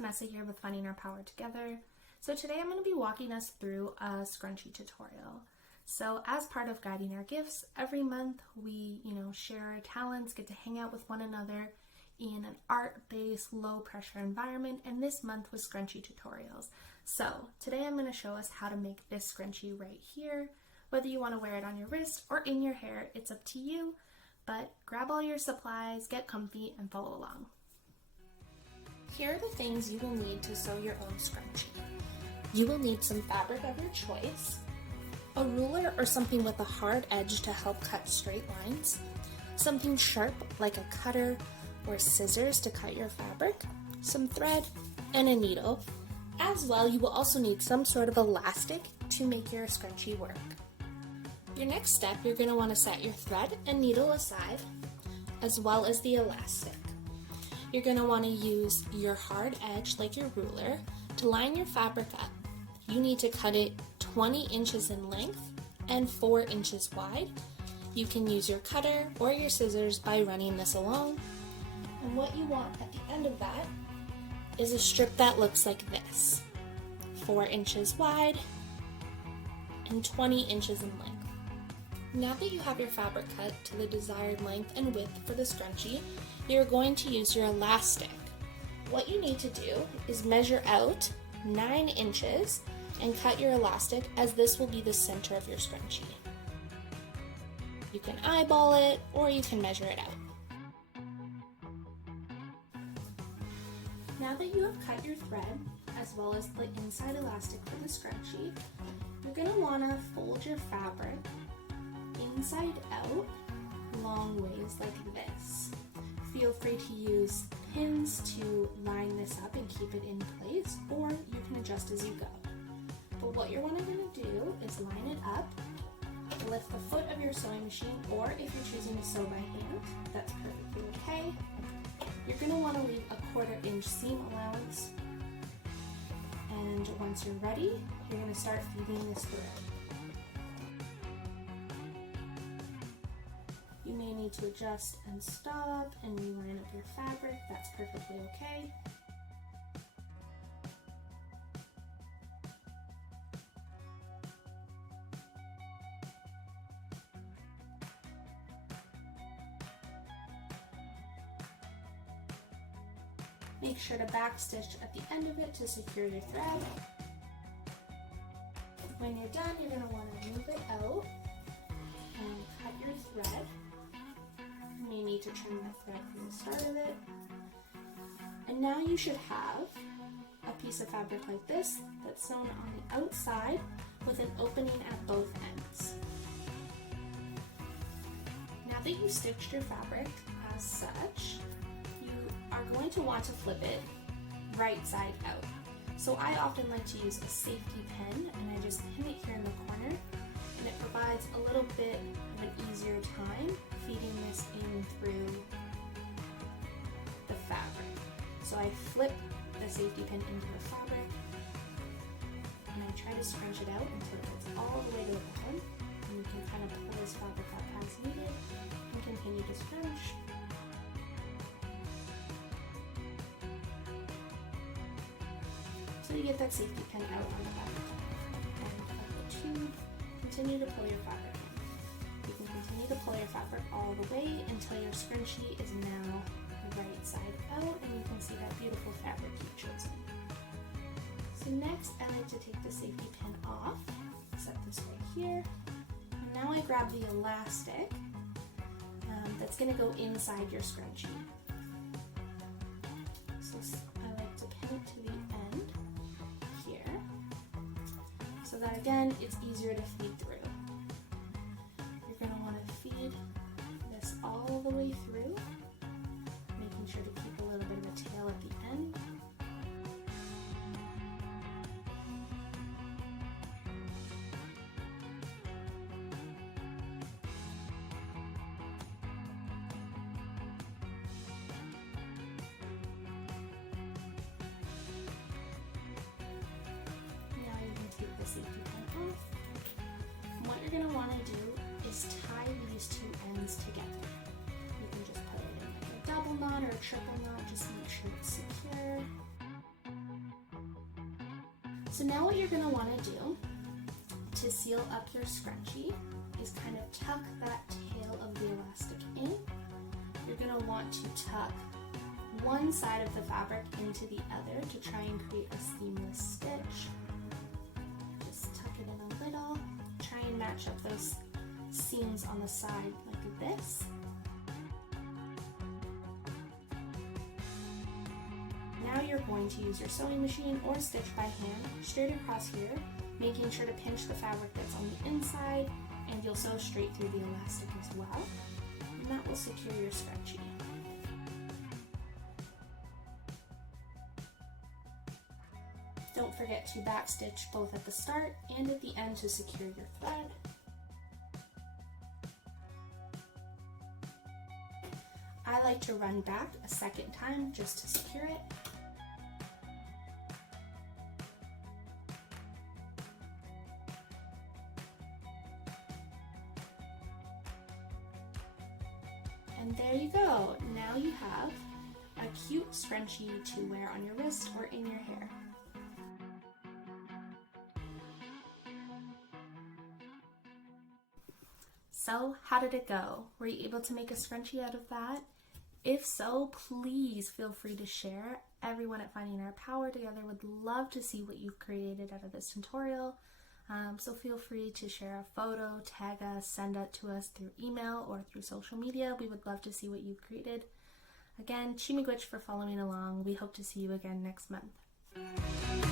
Vanessa here with Finding Our Power Together. So today I'm going to be walking us through a scrunchie tutorial. So as part of Guiding Our Gifts, every month we, share our talents, get to hang out with one another in an art-based, low-pressure environment, and this month was scrunchie tutorials. So today I'm going to show us how to make this scrunchie right here. Whether you want to wear it on your wrist or in your hair, it's up to you, but grab all your supplies, get comfy, and follow along. Here are the things you will need to sew your own scrunchie. You will need some fabric of your choice, a ruler or something with a hard edge to help cut straight lines, something sharp like a cutter or scissors to cut your fabric, some thread, and a needle. As well, you will also need some sort of elastic to make your scrunchie work. Your next step, you're going to want to set your thread and needle aside, as well as the elastic. You're going to want to use your hard edge, like your ruler, to line your fabric up. You need to cut it 20 inches in length and 4 inches wide. You can use your cutter or your scissors by running this along. And what you want at the end of that is a strip that looks like this, 4 inches wide and 20 inches in length. Now that you have your fabric cut to the desired length and width for the scrunchie, you're going to use your elastic. What you need to do is measure out 9 inches and cut your elastic, as this will be the center of your scrunchie. You can eyeball it or you can measure it out. Now that you have cut your thread, as well as the inside elastic for the scrunchie, you're going to want to fold your fabric inside out long ways like this. Feel free to use pins to line this up and keep it in place, or you can adjust as you go. But what you're going to do is line it up, lift the foot of your sewing machine, or if you're choosing to sew by hand, that's perfectly okay. You're going to want to leave a 1/4 inch seam allowance, and once you're ready, you're going to start feeding this thread. You may need to adjust and stop and reline up your fabric, that's perfectly okay. Make sure to backstitch at the end of it to secure your thread. When you're done, you're going to want to move it out and cut your thread. You may need to trim the thread from the start of it. And now you should have a piece of fabric like this that's sewn on the outside with an opening at both ends. Now that you've stitched your fabric as such, you are going to want to flip it right side out. So I often like to use a safety pin, and I just pin it here in the corner, and it provides a little bit of an easier time feeding this in through the fabric. So I flip the safety pin into the fabric, and I try to scrunch it out until it gets all the way to the bottom, and you can kind of pull this fabric up as needed and continue to scrunch. So you get that safety pin out on the back end of the tube. Continue to pull your fabric in. You can continue to pull your fabric all the way until your scrunchie is now right side out, and you can see that beautiful fabric you've chosen. So next, I like to take the safety pin off, set this right here, and now I grab the elastic that's going to go inside your scrunchie. So I like to pin it to the end here, so that again, it's easier to feed through. You're going to want to feed this all the way through, making sure to keep a little bit of a tail at the end. The safety pin off. And what you're going to want to do is tie these two ends together. You can just put it in like a double knot or a triple knot, just make sure it's secure. So now what you're going to want to do to seal up your scrunchie is kind of tuck that tail of the elastic in. You're going to want to tuck one side of the fabric into the other to try and create a seamless stitch. Just tuck it in a little. Try and match up those seams on the side like this. Now you're going to use your sewing machine or stitch by hand straight across here, making sure to pinch the fabric that's on the inside, and you'll sew straight through the elastic as well, and that will secure your scrunchie. Don't forget to backstitch both at the start and at the end to secure your thread. I like to run back a second time just to secure it. And there you go. Now you have a cute scrunchie to wear on your wrist or in your hair. So, how did it go? Were you able to make a scrunchie out of that? If so, please feel free to share. Everyone at Finding Our Power Together would love to see what you've created out of this tutorial. So feel free to share a photo, tag us, send it to us through email or through social media. We would love to see what you've created. Again, Chimigwich for following along. We hope to see you again next month.